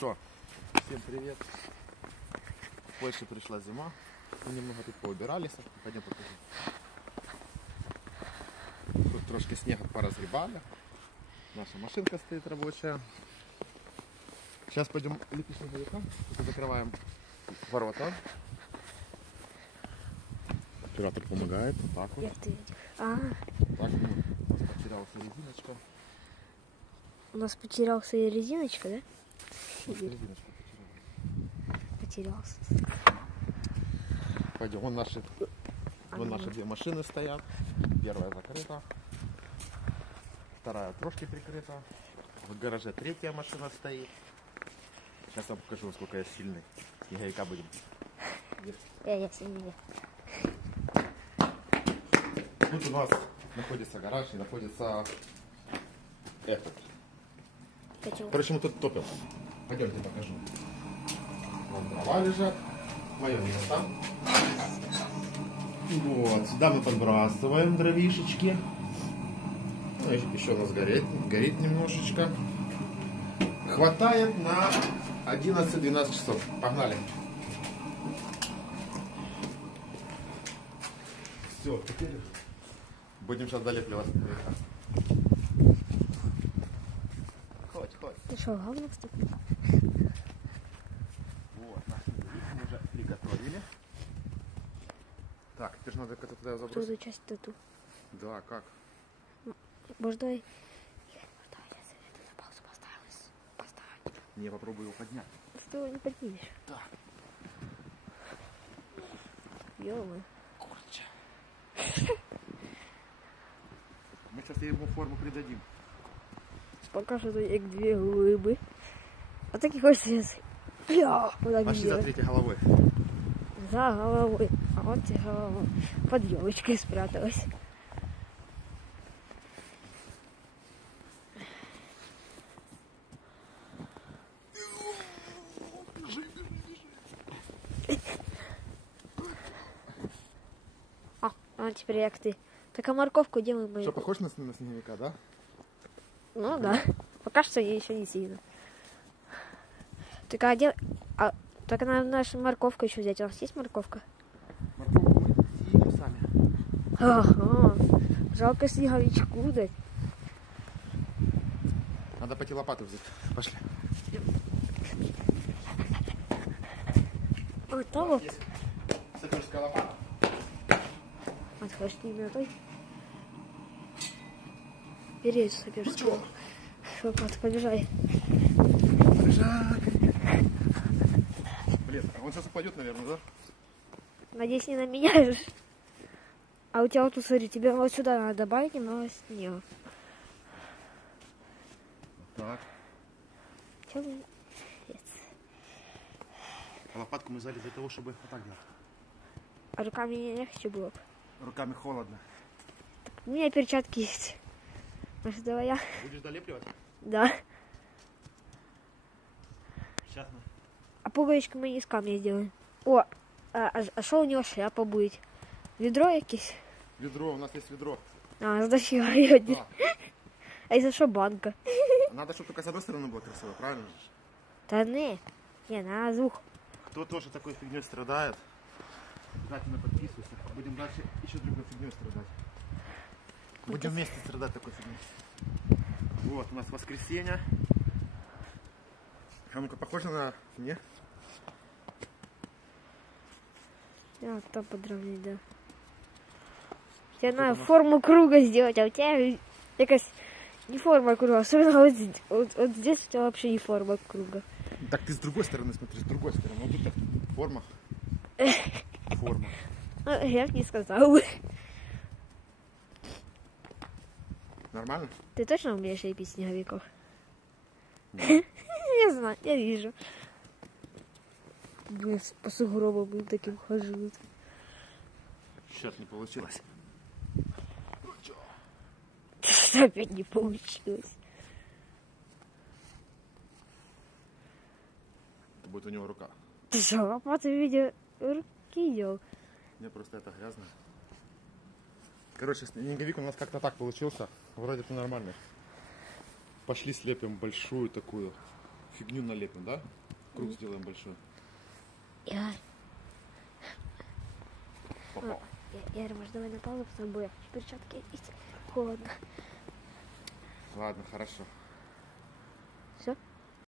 Шо, всем привет. В Польше пришла зима. Мы немного тут поубирались. Пойдем покажу. Тут трошки снега поразгребали. Наша машинка стоит рабочая. Сейчас пойдем лепить снеговика. Тут закрываем ворота. Оператор помогает. Вот так вот. Так, ну, у нас потерялась резиночка. У нас потерялся и резиночка, да? Резиночку Потерялся. Пойдем. Вон наши две машины стоят. Первая закрыта. Вторая трошки прикрыта. В гараже третья машина стоит. Сейчас вам покажу, насколько я сильный. Снеговика будем. Я сильнее. Тут у нас находится гараж и находится этот. Короче, мы тут топим. Пойдемте покажу. Вон дрова лежат. Мое место. Вот, сюда мы подбрасываем дровишечки. Ну, еще у нас горит немножечко. Хватает на 11-12 часов. Погнали. Все, теперь будем сейчас долепливать. Хоть. Ты что, говно вступил? Вот, наш снеговик мы уже приготовили. Так, теперь надо как-то туда забросить. Эту часть тату. Да, как? Может, давай сейчас это на паузу поставить. Не, попробую его поднять. Ты его не поднимешь. Так. Ё-моё. Курча. Мы сейчас ему форму придадим. Пока что тут як две глыбы. А так и хочется сейчас. Пошли за третьей головой. За головой. А вот и голова под елочкой спряталась. А теперь як ты. Так а морковку делаем мы. Что, похож на снеговика, да? Ну да. Пока что еще не сильно. Так а где... Так надо нашу морковку еще взять. У нас есть морковка? Морковку мы съедим сами. Ага. Жалко снеговичку дать. Надо пойти лопату взять. Пошли. Вот там вот. Есть саперская лопата. Отходишь той. Бери эту саперскую. Лопату, побежай. Блин, а он сейчас упадет, наверное, да? Надеюсь, не на меня. А у тебя вот тут, смотри, тебе вот сюда надо добавить немного снега. Так. Чем? Лопатку мы взяли для того, чтобы вот так делать. А руками не легче было бы. Руками холодно. У меня перчатки есть. Может, давай я? Будешь долепливать? Да. Сейчас мы. А пуговичку мы из камня сделаем. О, а что у него шляпа будет? Ведро якесь? Ведро, у нас есть ведро. А, зачем ее? Да. А из-за что банка? Надо, чтобы только с одной стороны было красиво, правильно же? Да не, на звук. Кто тоже такой фигней страдает, обязательно подписывайся. Будем дальше еще другой фигней страдать. Будем вместе страдать такой фигней. Вот, у нас воскресенье. А ну-ка, похоже на... Не? Я там подровнять, да. Тебе надо форму круга сделать, а у тебя якась не форма круга, особенно вот здесь у тебя вообще не форма круга. Так ты с другой стороны смотри, с другой стороны. Вот тут форма. Форма. Ну, я бы не сказал. Нормально? Ты точно умеешь лепить снеговиков? Да. Я знаю, я вижу. Блин, по сугробам был таким хожу. Сейчас не получилось. Опять не получилось. Это будет у него рука. Ты что, лопату в виде руки делал? Мне просто это грязно. Короче, снеговик у нас как-то так получился. Вроде это нормально. Пошли слепим большую такую фигню налепим, да? Круг сделаем большой. Я... Попал. Может, давай на паузу, потому что перчатки есть. Холодно. Ладно, хорошо.